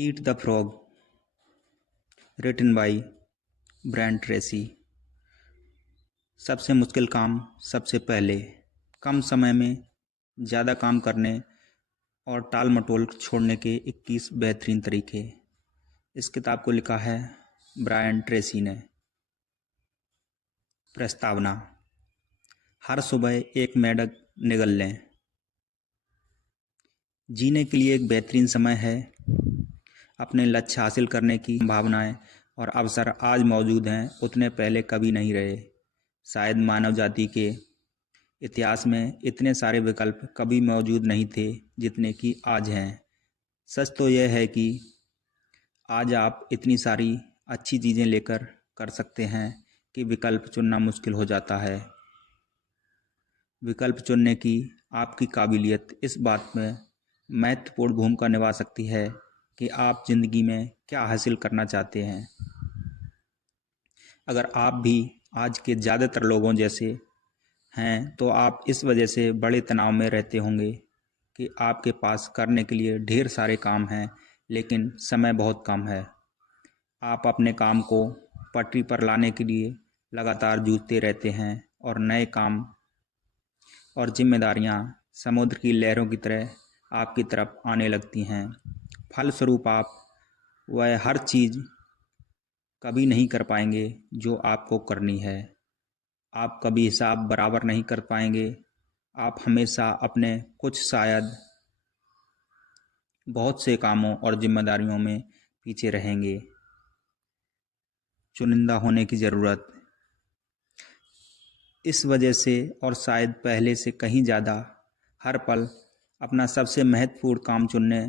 Eat the frog written by Brian Tracy. सबसे मुश्किल काम सबसे पहले। कम समय में ज़्यादा काम करने और टाल मटोल छोड़ने के 21 बेहतरीन तरीके। इस किताब को लिखा है ब्रायन ट्रेसी ने। प्रस्तावना। हर सुबह एक मेढक निगल लें। जीने के लिए एक बेहतरीन समय है। अपने लक्ष्य हासिल करने की संभावनाएं और अवसर आज मौजूद हैं, उतने पहले कभी नहीं रहे। शायद मानव जाति के इतिहास में इतने सारे विकल्प कभी मौजूद नहीं थे जितने कि आज हैं। सच तो यह है कि आज आप इतनी सारी अच्छी चीज़ें लेकर कर सकते हैं कि विकल्प चुनना मुश्किल हो जाता है। विकल्प चुनने की आपकी काबिलियत इस बात में महत्वपूर्ण भूमिका निभा सकती है कि आप ज़िंदगी में क्या हासिल करना चाहते हैं। अगर आप भी आज के ज़्यादातर लोगों जैसे हैं तो आप इस वजह से बड़े तनाव में रहते होंगे कि आपके पास करने के लिए ढेर सारे काम हैं लेकिन समय बहुत कम है। आप अपने काम को पटरी पर लाने के लिए लगातार जूझते रहते हैं और नए काम और जिम्मेदारियां समुद्र की लहरों की तरह आपकी तरफ आने लगती हैं। फलस्वरूप आप वह हर चीज़ कभी नहीं कर पाएंगे जो आपको करनी है। आप कभी हिसाब बराबर नहीं कर पाएंगे। आप हमेशा अपने कुछ शायद बहुत से कामों और जिम्मेदारियों में पीछे रहेंगे। चुनिंदा होने की ज़रूरत। इस वजह से और शायद पहले से कहीं ज़्यादा हर पल अपना सबसे महत्वपूर्ण काम चुनने,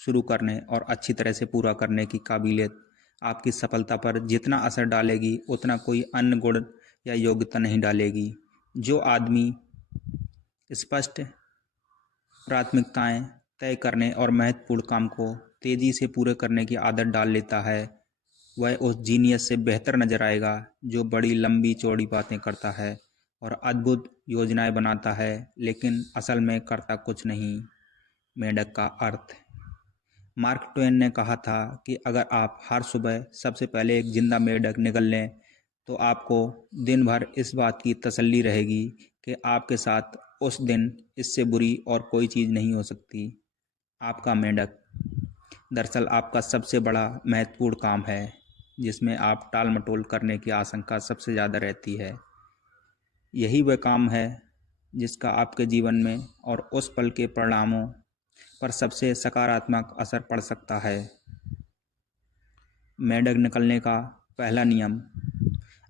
शुरू करने और अच्छी तरह से पूरा करने की काबिलियत आपकी सफलता पर जितना असर डालेगी उतना कोई अन्य गुण या योग्यता नहीं डालेगी। जो आदमी स्पष्ट प्राथमिकताएं तय करने और महत्वपूर्ण काम को तेज़ी से पूरे करने की आदत डाल लेता है, वह उस जीनियस से बेहतर नजर आएगा जो बड़ी लंबी चौड़ी बातें करता है और अद्भुत योजनाएं बनाता है लेकिन असल में करता कुछ नहीं। मेंढक का अर्थ। मार्क ट्वेन ने कहा था कि अगर आप हर सुबह सबसे पहले एक जिंदा मेंढक निगल लें तो आपको दिन भर इस बात की तसल्ली रहेगी कि आपके साथ उस दिन इससे बुरी और कोई चीज़ नहीं हो सकती। आपका मेंढक दरअसल आपका सबसे बड़ा महत्वपूर्ण काम है जिसमें आप टाल मटोल करने की आशंका सबसे ज़्यादा रहती है। यही वह काम है जिसका आपके जीवन में और उस पल के परिणामों पर सबसे सकारात्मक असर पड़ सकता है। मेंढक निकलने का पहला नियम।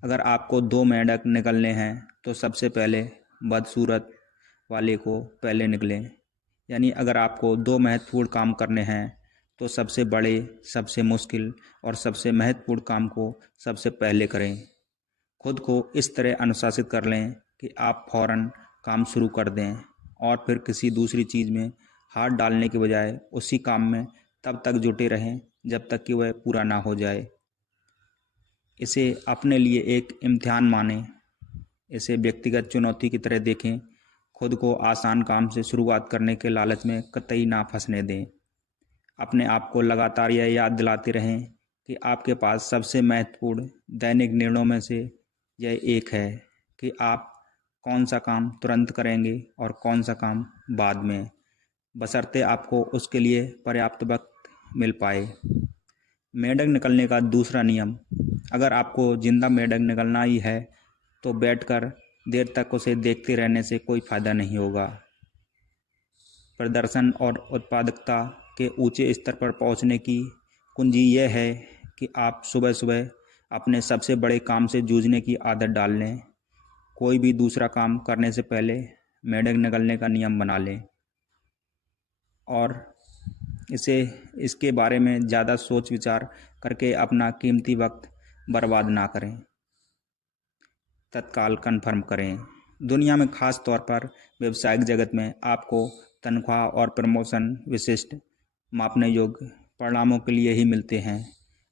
अगर आपको 2 मेंढक निकलने हैं तो सबसे पहले बदसूरत वाले को पहले निकलें। यानी अगर आपको 2 महत्वपूर्ण काम करने हैं तो सबसे बड़े, सबसे मुश्किल और सबसे महत्वपूर्ण काम को सबसे पहले करें। खुद को इस तरह अनुशासित कर लें कि आप फौरन काम शुरू कर दें और फिर किसी दूसरी चीज़ में हाथ डालने के बजाय उसी काम में तब तक जुटे रहें जब तक कि वह पूरा ना हो जाए। इसे अपने लिए एक इम्तिहान मानें। इसे व्यक्तिगत चुनौती की तरह देखें। खुद को आसान काम से शुरुआत करने के लालच में कतई ना फंसने दें। अपने आप को लगातार यह याद दिलाते रहें कि आपके पास सबसे महत्वपूर्ण दैनिक निर्णयों में से यह एक है कि आप कौन सा काम तुरंत करेंगे और कौन सा काम बाद में, बशर्ते आपको उसके लिए पर्याप्त वक्त मिल पाए। मेंढक निकलने का दूसरा नियम। अगर आपको जिंदा मेंढक निकलना ही है तो बैठकर देर तक उसे देखते रहने से कोई फ़ायदा नहीं होगा। प्रदर्शन और उत्पादकता के ऊंचे स्तर पर पहुंचने की कुंजी यह है कि आप सुबह सुबह अपने सबसे बड़े काम से जूझने की आदत डाल लें। कोई भी दूसरा काम करने से पहले मेंढक निकलने का नियम बना लें और इसके बारे में ज़्यादा सोच विचार करके अपना कीमती वक्त बर्बाद ना करें। तत्काल कन्फर्म करें। दुनिया में खास तौर पर व्यवसायिक जगत में आपको तनख्वाह और प्रमोशन विशिष्ट मापने योग्य परिणामों के लिए ही मिलते हैं।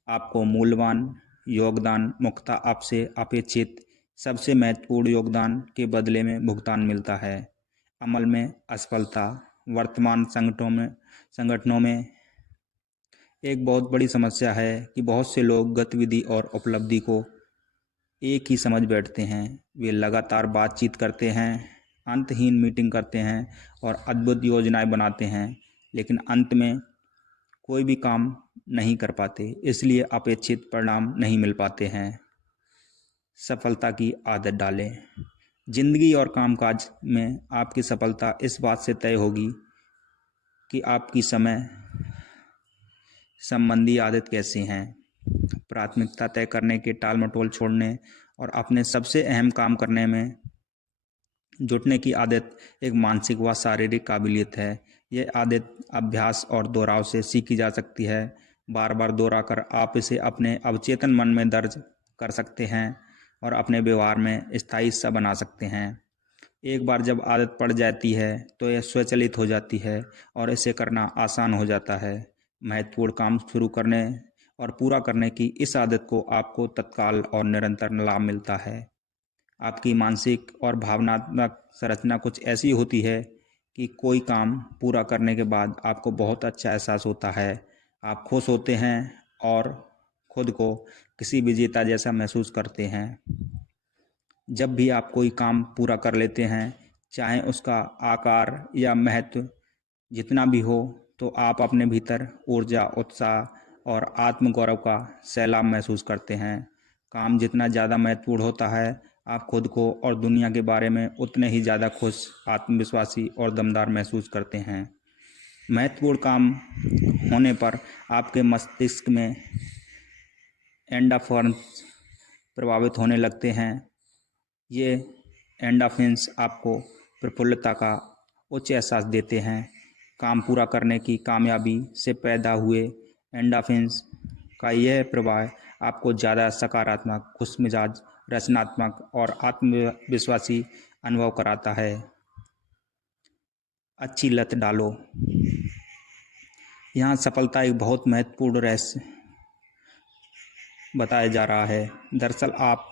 आपको मूल्यवान योगदान मुख्यतः आपसे अपेक्षित सबसे महत्वपूर्ण योगदान के बदले में भुगतान मिलता है। अमल में असफलता। वर्तमान संगठनों में एक बहुत बड़ी समस्या है कि बहुत से लोग गतिविधि और उपलब्धि को एक ही समझ बैठते हैं। वे लगातार बातचीत करते हैं, अंतहीन मीटिंग करते हैं और अद्भुत योजनाएं बनाते हैं, लेकिन अंत में कोई भी काम नहीं कर पाते, इसलिए अपेक्षित परिणाम नहीं मिल पाते हैं। सफलता की आदत डालें। जिंदगी और कामकाज में आपकी सफलता इस बात से तय होगी कि आपकी समय संबंधी आदत कैसी हैं। प्राथमिकता तय करने के टाल मटोल छोड़ने और अपने सबसे अहम काम करने में जुटने की आदत एक मानसिक व शारीरिक काबिलियत है। यह आदत अभ्यास और दोहराव से सीखी जा सकती है। बार बार दोहरा कर आप इसे अपने अवचेतन मन में दर्ज कर सकते हैं और अपने व्यवहार में स्थायी हिस्सा बना सकते हैं। एक बार जब आदत पड़ जाती है तो यह स्वचालित हो जाती है और इसे करना आसान हो जाता है। महत्वपूर्ण काम शुरू करने और पूरा करने की इस आदत को आपको तत्काल और निरंतर लाभ मिलता है। आपकी मानसिक और भावनात्मक संरचना कुछ ऐसी होती है कि कोई काम पूरा करने के बाद आपको बहुत अच्छा एहसास होता है। आप खुश होते हैं और खुद को किसी विजेता जैसा महसूस करते हैं। जब भी आप कोई काम पूरा कर लेते हैं, चाहे उसका आकार या महत्व जितना भी हो, तो आप अपने भीतर ऊर्जा, उत्साह और आत्मगौरव का सैलाब महसूस करते हैं। काम जितना ज़्यादा महत्वपूर्ण होता है, आप खुद को और दुनिया के बारे में उतने ही ज़्यादा खुश, आत्मविश्वासी और दमदार महसूस करते हैं। महत्वपूर्ण काम होने पर आपके मस्तिष्क में एंडोर्फिन्स प्रभावित होने लगते हैं। ये एंडोर्फिन्स आपको प्रफुल्लता का उच्च एहसास देते हैं। काम पूरा करने की कामयाबी से पैदा हुए एंडोर्फिन्स का यह प्रभाव आपको ज़्यादा सकारात्मक, खुशमिजाज, रचनात्मक और आत्मविश्वासी अनुभव कराता है। अच्छी लत डालो। यहाँ सफलता एक बहुत महत्वपूर्ण रहस्य बताया जा रहा है। दरअसल आप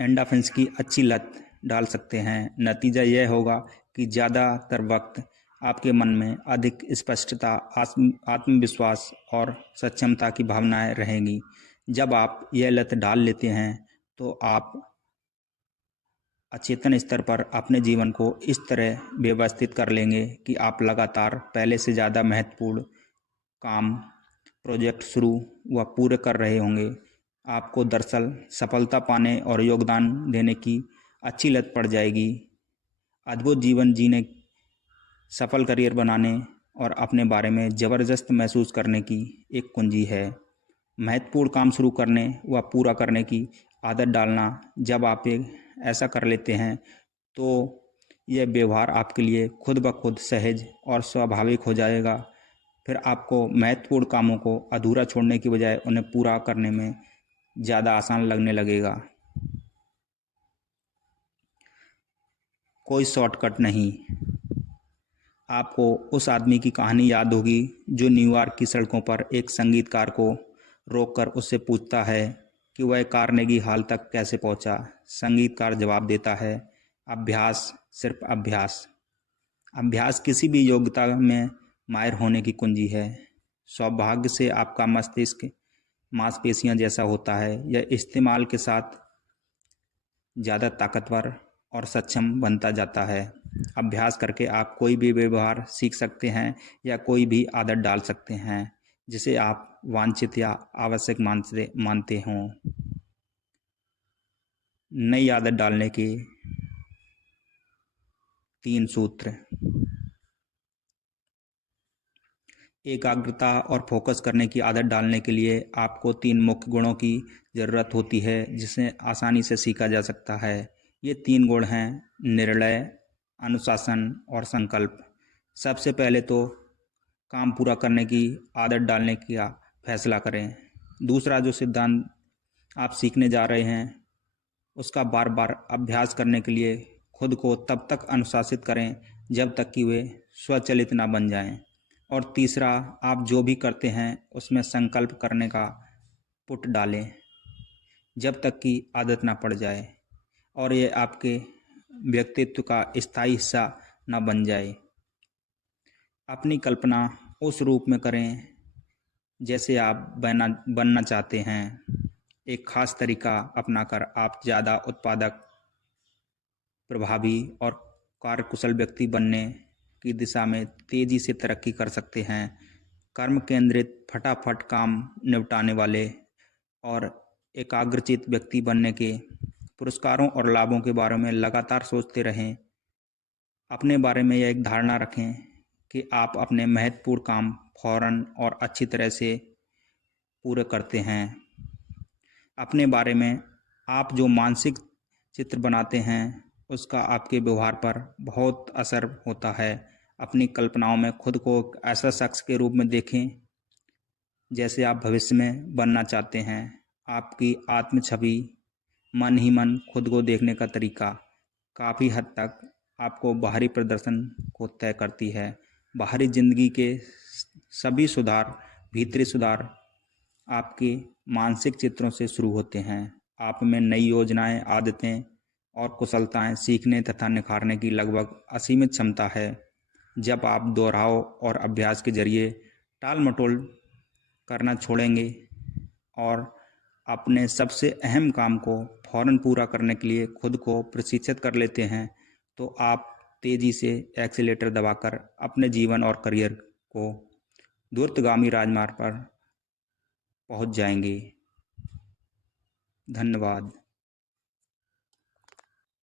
एंडोर्फिन्स की अच्छी लत डाल सकते हैं। नतीजा यह होगा कि ज़्यादातर वक्त आपके मन में अधिक स्पष्टता, आत्मविश्वास और सक्षमता की भावनाएं रहेंगी। जब आप यह लत डाल लेते हैं तो आप अचेतन स्तर पर अपने जीवन को इस तरह व्यवस्थित कर लेंगे कि आप लगातार पहले से ज़्यादा महत्वपूर्ण काम, प्रोजेक्ट शुरू व पूरे कर रहे होंगे। आपको दरअसल सफलता पाने और योगदान देने की अच्छी लत पड़ जाएगी। अद्भुत जीवन जीने, सफल करियर बनाने और अपने बारे में ज़बरदस्त महसूस करने की एक कुंजी है। महत्वपूर्ण काम शुरू करने व पूरा करने की आदत डालना। जब आप ऐसा कर लेते हैं तो यह व्यवहार आपके लिए खुद ब खुद सहज और स्वाभाविक हो जाएगा। फिर आपको महत्वपूर्ण कामों को अधूरा छोड़ने की बजाय उन्हें पूरा करने में ज़्यादा आसान लगने लगेगा। कोई शॉर्टकट नहीं। आपको उस आदमी की कहानी याद होगी जो न्यूयॉर्क की सड़कों पर एक संगीतकार को रोककर उससे पूछता है कि वह कार्नेगी हॉल तक कैसे पहुंचा। संगीतकार जवाब देता है, अभ्यास, सिर्फ अभ्यास। अभ्यास किसी भी योग्यता में माहिर होने की कुंजी है। सौभाग्य से आपका मस्तिष्क मांसपेशियां जैसा होता है। यह इस्तेमाल के साथ ज़्यादा ताकतवर और सक्षम बनता जाता है। अभ्यास करके आप कोई भी व्यवहार सीख सकते हैं या कोई भी आदत डाल सकते हैं जिसे आप वांछित या आवश्यक मानते हों। नई आदत डालने के 3 सूत्र। एकाग्रता और फोकस करने की आदत डालने के लिए आपको 3 मुख्य गुणों की ज़रूरत होती है जिसे आसानी से सीखा जा सकता है। ये 3 गुण हैं निर्णय, अनुशासन और संकल्प। सबसे पहले तो काम पूरा करने की आदत डालने का फैसला करें। दूसरा जो सिद्धांत आप सीखने जा रहे हैं उसका बार बार अभ्यास करने के लिए खुद को तब तक अनुशासित करें जब तक कि वे स्वचालित ना बन जाएं। और तीसरा, आप जो भी करते हैं उसमें संकल्प करने का पुट डालें जब तक कि आदत ना पड़ जाए और ये आपके व्यक्तित्व का स्थायी हिस्सा ना बन जाए। अपनी कल्पना उस रूप में करें जैसे आप बनना चाहते हैं। एक खास तरीका अपनाकर आप ज़्यादा उत्पादक, प्रभावी और कार्यकुशल व्यक्ति बनने की दिशा में तेज़ी से तरक्की कर सकते हैं। कर्म केंद्रित, फटाफट काम निपटाने वाले और एकाग्रचित व्यक्ति बनने के पुरस्कारों और लाभों के बारे में लगातार सोचते रहें। अपने बारे में यह एक धारणा रखें कि आप अपने महत्वपूर्ण काम फौरन और अच्छी तरह से पूरे करते हैं। अपने बारे में आप जो मानसिक चित्र बनाते हैं उसका आपके व्यवहार पर बहुत असर होता है। अपनी कल्पनाओं में खुद को एक ऐसा शख्स के रूप में देखें जैसे आप भविष्य में बनना चाहते हैं। आपकी आत्म छवि, मन ही मन खुद को देखने का तरीका काफ़ी हद तक आपको बाहरी प्रदर्शन को तय करती है। बाहरी ज़िंदगी के सभी सुधार, भीतरी सुधार आपके मानसिक चित्रों से शुरू होते हैं। आप में नई योजनाएं, आदतें और कुशलताएं सीखने तथा निखारने की लगभग असीमित क्षमता है। जब आप दोहराव और अभ्यास के जरिए टाल मटोल करना छोड़ेंगे और अपने सबसे अहम काम को फौरन पूरा करने के लिए खुद को प्रशिक्षित कर लेते हैं, तो आप तेज़ी से एक्सीलेटर दबाकर अपने जीवन और करियर को द्रुतगामी राजमार्ग पर पहुंच जाएंगे। धन्यवाद।